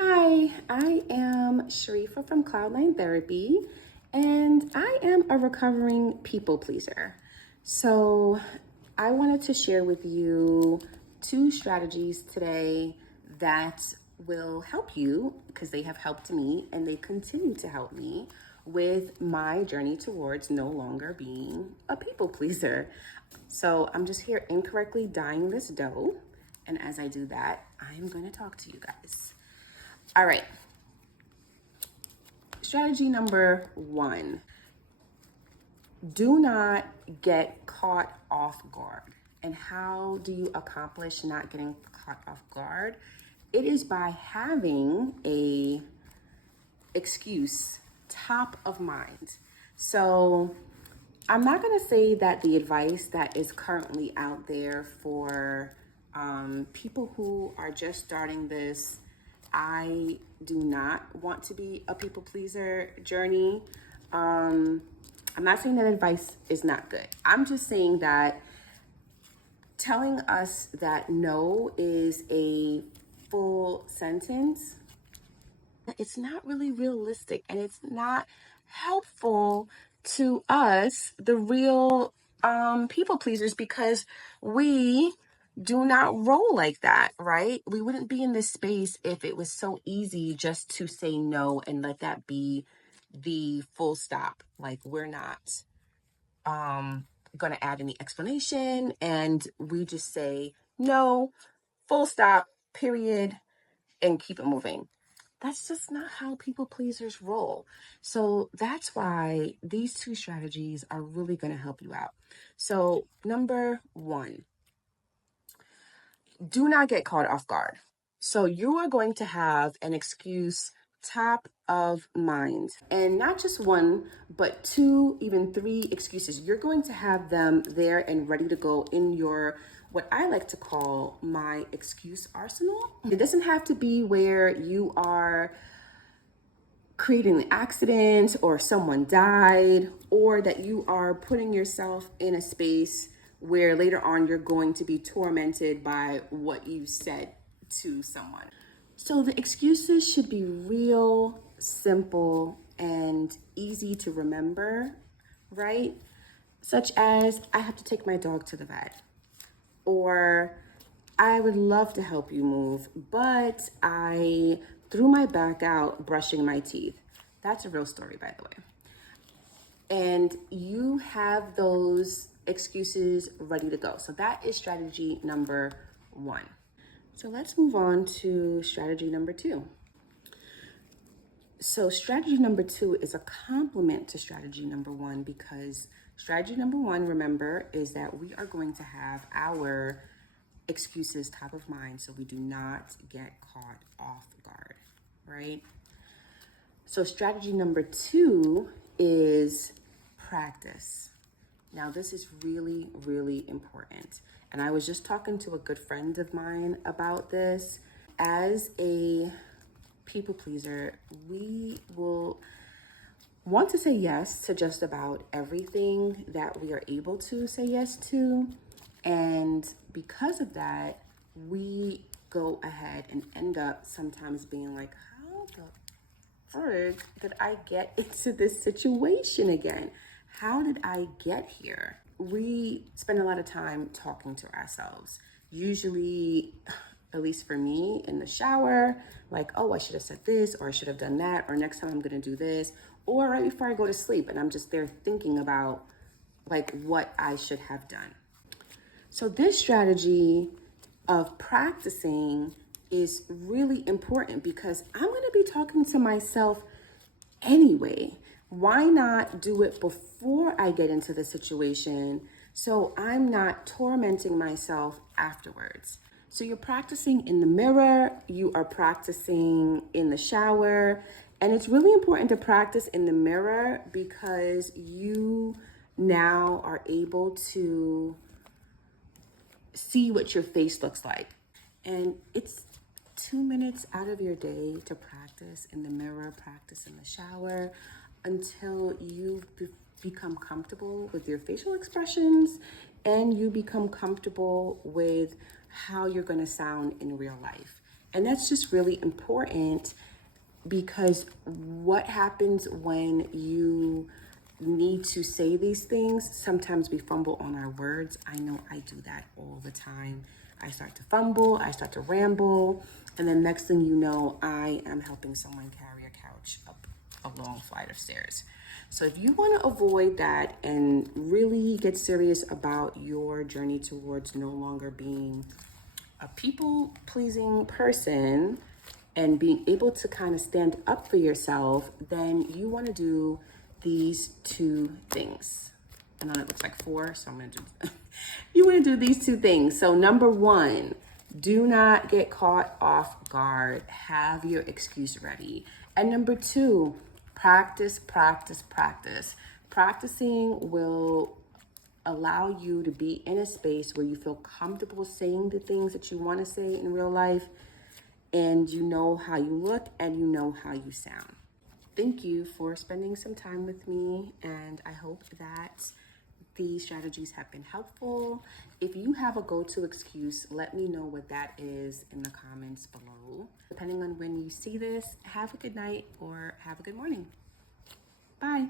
Hi, I am Sharifa from Cloud9 Therapy, and I am a recovering people pleaser. So, I wanted to share with you two strategies today that will help you because they have helped me and they continue to help me with my journey towards no longer being a people pleaser. So, I'm just here incorrectly dyeing this dough, and as I do that, I'm going to talk to you guys. All right. Strategy number one, do not get caught off guard. And how do you accomplish not getting caught off guard? It is by having a excuse top of mind. So I'm not going to say that the advice that is currently out there for people who are just starting this, I do not want to be a people pleaser journey. I'm not saying that advice is not good. I'm just saying that telling us that no is a full sentence, it's not really realistic and it's not helpful to us, the real people pleasers, because we do not roll like that, right? We wouldn't be in this space if it was so easy just to say no and let that be the full stop. Like, we're not going to add any explanation, and we just say no, full stop, period, and keep it moving. That's just not how people pleasers roll. So that's why these two strategies are really going to help you out. So, number one, do not get caught off guard. So, you are going to have an excuse top of mind, and not just one, but two, even three excuses. You're going to have them there and ready to go in your, what I like to call, my excuse arsenal. It doesn't have to be where you are creating an accident or someone died, or that you are putting yourself in a space where later on you're going to be tormented by what you said to someone. So the excuses should be real, simple, and easy to remember, right? Such as, I have to take my dog to the vet, or I would love to help you move, but I threw my back out brushing my teeth. That's a real story, by the way. And you have those excuses ready to go. So that is strategy number one. So let's move on to strategy number two. So strategy number two is a complement to strategy number one, because strategy number one, remember, is that we are going to have our excuses top of mind so we do not get caught off guard, right? So strategy number two is practice. Now, this is really, really important. And I was just talking to a good friend of mine about this. As a people pleaser, we will want to say yes to just about everything that we are able to say yes to. And because of that, we go ahead and end up sometimes being like, how the frick did I get into this situation again? How did I get here? We spend a lot of time talking to ourselves. Usually, at least for me, in the shower, like, oh, I should have said this, or I should have done that, or next time I'm going to do this, or right before I go to sleep, and I'm just there thinking about like what I should have done. So this strategy of practicing is really important because I'm going to be talking to myself anyway. Why not do it before I get into the situation so I'm not tormenting myself afterwards? So you're practicing in the mirror, you are practicing in the shower, and it's really important to practice in the mirror because you now are able to see what your face looks like. And it's 2 minutes out of your day to practice in the mirror, practice in the shower, until you become comfortable with your facial expressions and you become comfortable with how you're going to sound in real life. And that's just really important, because what happens when you need to say these things? Sometimes we fumble on our words. I know I do that all the time. I start to fumble, I start to ramble, and then next thing you know, I am helping someone carry a couch up a long flight of stairs. So if you want to avoid that and really get serious about your journey towards no longer being a people-pleasing person and being able to kind of stand up for yourself, then you want to do these two things. And then it looks like four, so I'm going to do you want to do these two things. So number one, do not get caught off guard. Have your excuse ready. And number two, practice, practice, practice. Practicing will allow you to be in a space where you feel comfortable saying the things that you want to say in real life, and you know how you look and you know how you sound. Thank you for spending some time with me, and I hope that these strategies have been helpful. If you have a go-to excuse, let me know what that is in the comments below. Depending on when you see this, have a good night or have a good morning. Bye.